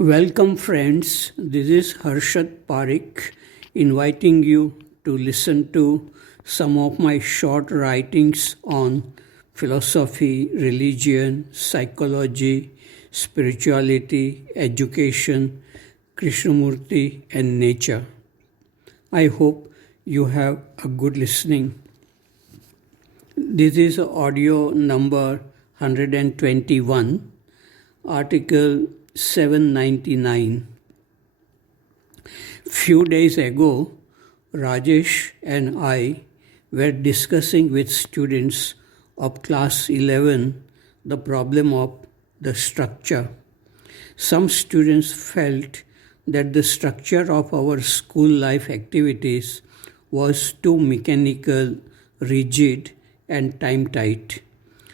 Welcome, friends. This is Harshad Parik inviting you to listen to some of my short writings on philosophy, religion, psychology, spirituality, education, Krishnamurti, and nature. I hope you have a good listening. This is audio number 121, article 799. Few days ago, Rajesh and I were discussing with students of class 11 the problem of the structure. Some students felt that the structure of our school life activities was too mechanical, rigid, and time-tight.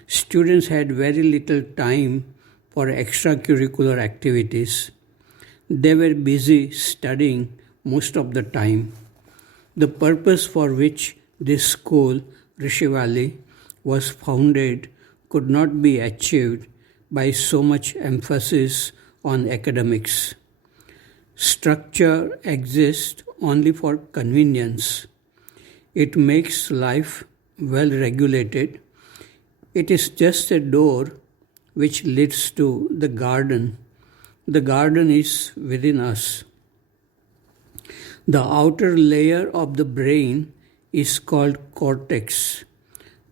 Students had very little time for extracurricular activities. They were busy studying most of the time. The purpose for which this school, Rishi Valley, was founded could not be achieved by so much emphasis on academics. Structure exists only for convenience. It makes life well regulated. It is just a door which leads to the garden. The garden is within us. The outer layer of the brain is called cortex.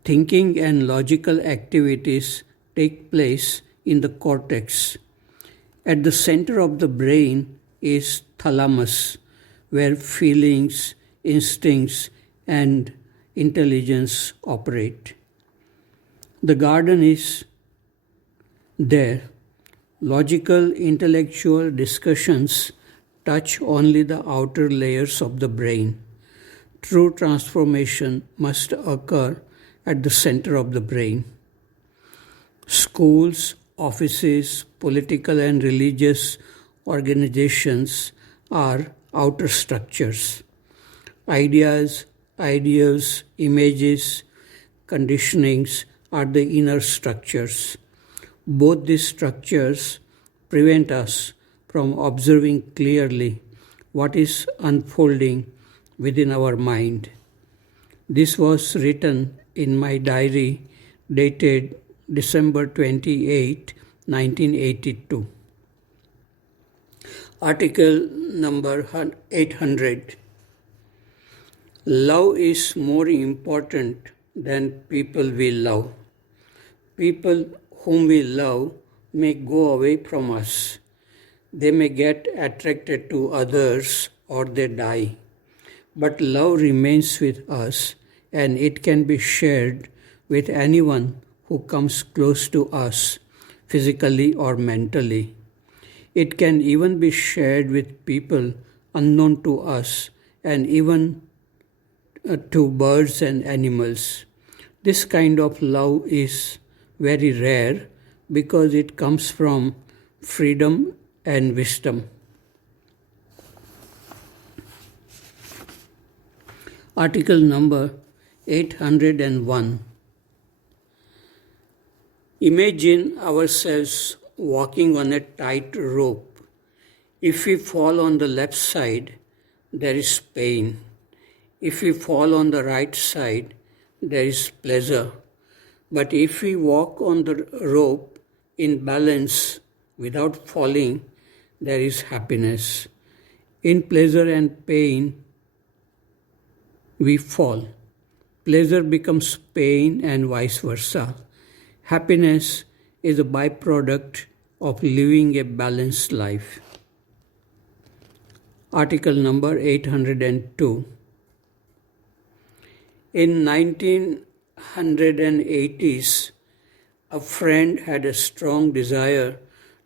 Thinking and logical activities take place in the cortex. At the center of the brain is thalamus, where feelings, instincts, and intelligence operate. The garden is there. Logical, intellectual discussions touch only the outer layers of the brain. True transformation must occur at the center of the brain. Schools, offices, political and religious organizations are outer structures. Ideas, ideals, images, conditionings are the inner structures. Both these structures prevent us from observing clearly what is unfolding within our mind. This was written in my diary dated December 28, 1982. Article number 800. Love is more important than people we love. People whom we love may go away from us. They may get attracted to others or they die. But love remains with us and it can be shared with anyone who comes close to us, physically or mentally. It can even be shared with people unknown to us and even to birds and animals. This kind of love is very rare because it comes from freedom and wisdom. Article number 801. Imagine ourselves walking on a tight rope. If we fall on the left side, there is pain. If we fall on the right side, there is pleasure. But if we walk on the rope in balance without falling, there is happiness. In pleasure and pain, we fall. Pleasure becomes pain and vice versa. Happiness is a byproduct of living a balanced life. Article number 802. In 1980s, a friend had a strong desire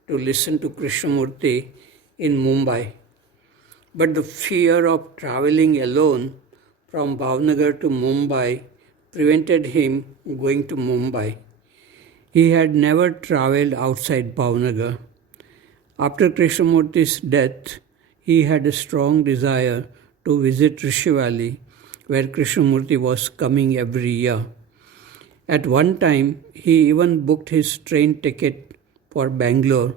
to listen to Krishnamurti in Mumbai. But the fear of traveling alone from Bhavnagar to Mumbai prevented him going to Mumbai. He had never traveled outside Bhavnagar. After Krishnamurti's death, he had a strong desire to visit Rishi Valley, where Krishnamurti was coming every year. At one time, he even booked his train ticket for Bangalore,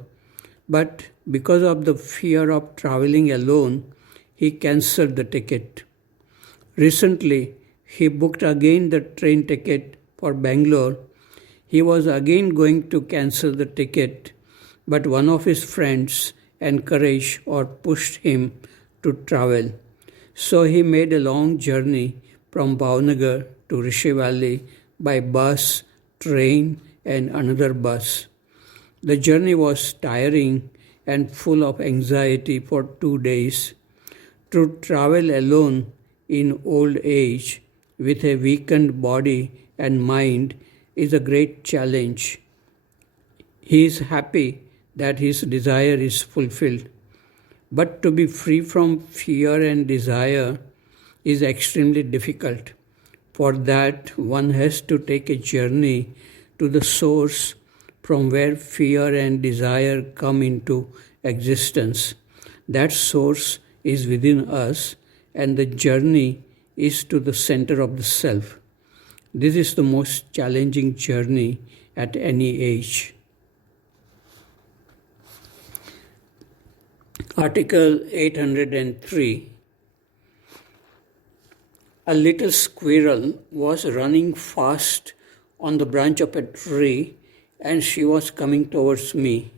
but Because of the fear of traveling alone, he cancelled the ticket. Recently, he booked again the train ticket for Bangalore. He was again going to cancel the ticket, but one of his friends encouraged or pushed him to travel. So he made a long journey from Bhavnagar to Rishi Valley by bus, train, and another bus. The journey was tiring and full of anxiety for 2 days. To travel alone in old age with a weakened body and mind is a great challenge. He is happy that his desire is fulfilled. But to be free from fear and desire is extremely difficult. For that, one has to take a journey to the source from where fear and desire come into existence. That source is within us, and the journey is to the center of the self. This is the most challenging journey at any age. Article 803. A little squirrel was running fast on the branch of a tree, and she was coming towards me.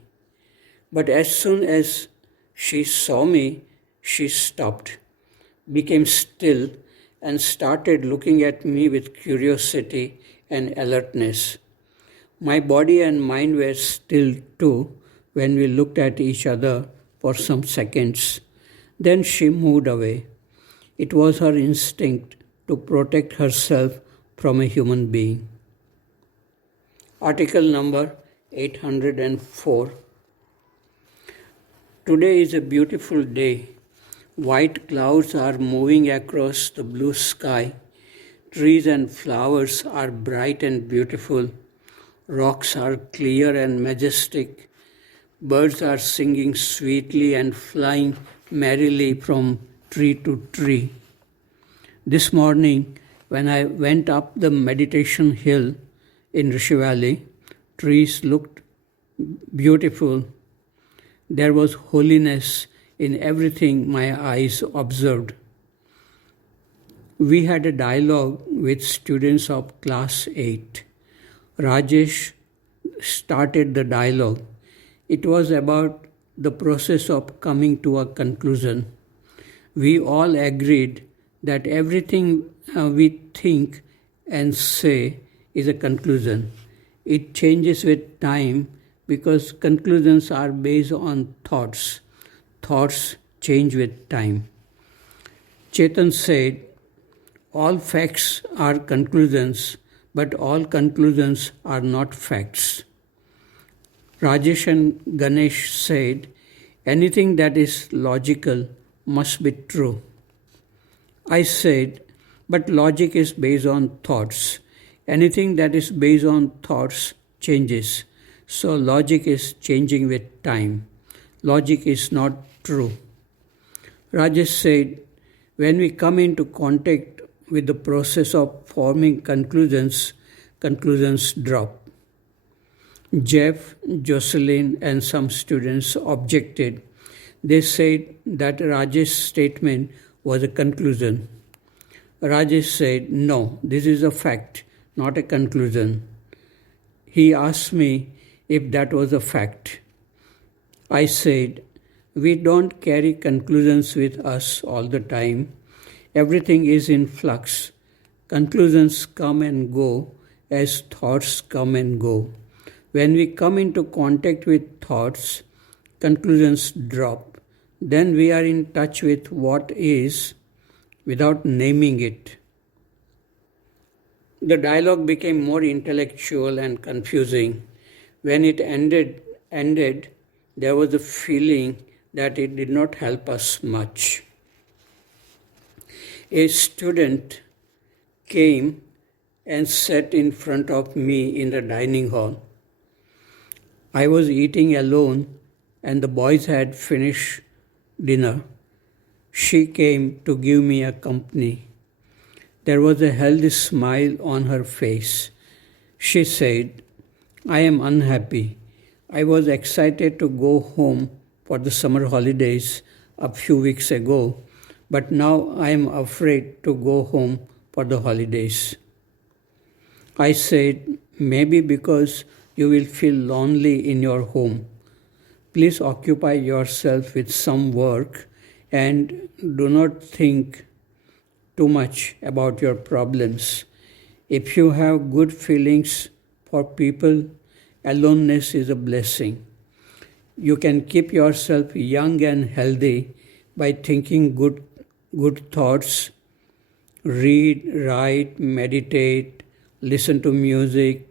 But as soon as she saw me, she stopped, became still, and started looking at me with curiosity and alertness. My body and mind were still too when we looked at each other for some seconds. Then she moved away. It was her instinct to protect herself from a human being. Article number 804. Today is a beautiful day. White clouds are moving across the blue sky. Trees and flowers are bright and beautiful. Rocks are clear and majestic. Birds are singing sweetly and flying merrily from tree to tree. This morning, when I went up the meditation hill in Rishi Valley, trees looked beautiful. There was holiness in everything my eyes observed. We had a dialogue with students of class 8. Rajesh started the dialogue. It was about the process of coming to a conclusion. We all agreed that everything we think and say is a conclusion. It changes with time because conclusions are based on thoughts. Thoughts change with time. Chetan said, all facts are conclusions, but all conclusions are not facts. Rajesh and Ganesh said, anything that is logical must be true. I said, but logic is based on thoughts. Anything that is based on thoughts changes. So logic is changing with time. Logic is not true. Rajesh said, when we come into contact with the process of forming conclusions, conclusions drop. Jeff, Jocelyn, and some students objected. They said that Rajesh's statement was a conclusion. Rajesh said, no, this is a fact, not a conclusion. He asked me if that was a fact. I said, we don't carry conclusions with us all the time. Everything is in flux. Conclusions come and go as thoughts come and go. When we come into contact with thoughts, conclusions drop. Then we are in touch with what is without naming it. The dialogue became more intellectual and confusing. When it ended, there was a feeling that it did not help us much. A student came and sat in front of me in the dining hall. I was eating alone and the boys had finished dinner. She came to give me a company. There was a healthy smile on her face. She said, I am unhappy. I was excited to go home for the summer holidays a few weeks ago, but now I am afraid to go home for the holidays. I said, maybe because you will feel lonely in your home. Please occupy yourself with some work and do not think too much about your problems. If you have good feelings for people, aloneness is a blessing. You can keep yourself young and healthy by thinking good thoughts, read, write, meditate, listen to music,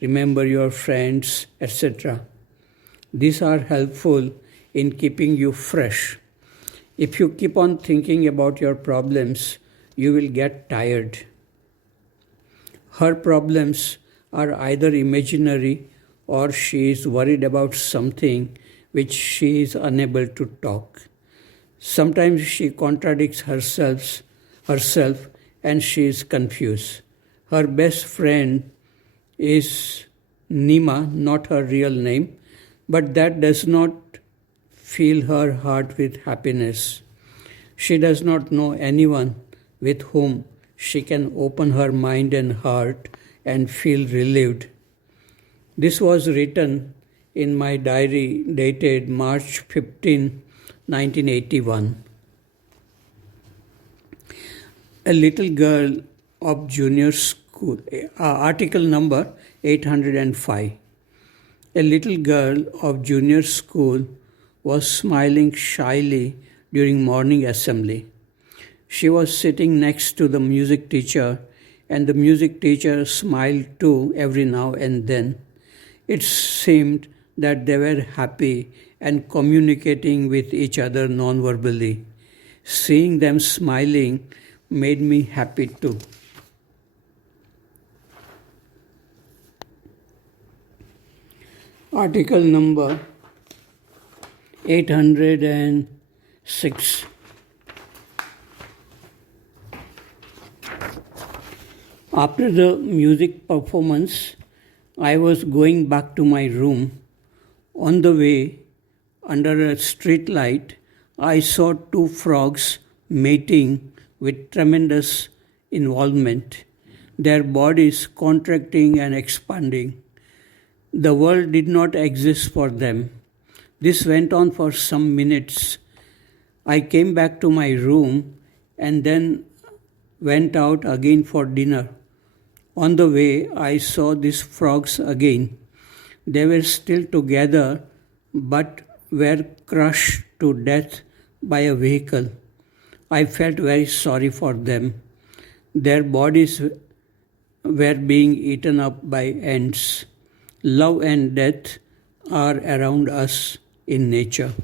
remember your friends, etc. These are helpful in keeping you fresh. If you keep on thinking about your problems, you will get tired. Her problems are either imaginary or she is worried about something which she is unable to talk. Sometimes she contradicts herself and she is confused. Her best friend is Nima, not her real name, but that does not fill her heart with happiness. She does not know anyone with whom she can open her mind and heart and feel relieved. This was written in my diary dated March 15, 1981. A little girl of junior school, article number 805. A little girl of junior school was smiling shyly during morning assembly. She was sitting next to the music teacher, and the music teacher smiled too every now and then. It seemed that they were happy and communicating with each other non-verbally. Seeing them smiling made me happy too. Article number 806. After the music performance, I was going back to my room. On the way, under a street light, I saw two frogs mating with tremendous involvement, their bodies contracting and expanding. The world did not exist for them. This went on for some minutes. I came back to my room and then went out again for dinner. On the way, I saw these frogs again. They were still together but were crushed to death by a vehicle. I felt very sorry for them. Their bodies were being eaten up by ants. Love and death are around us in nature.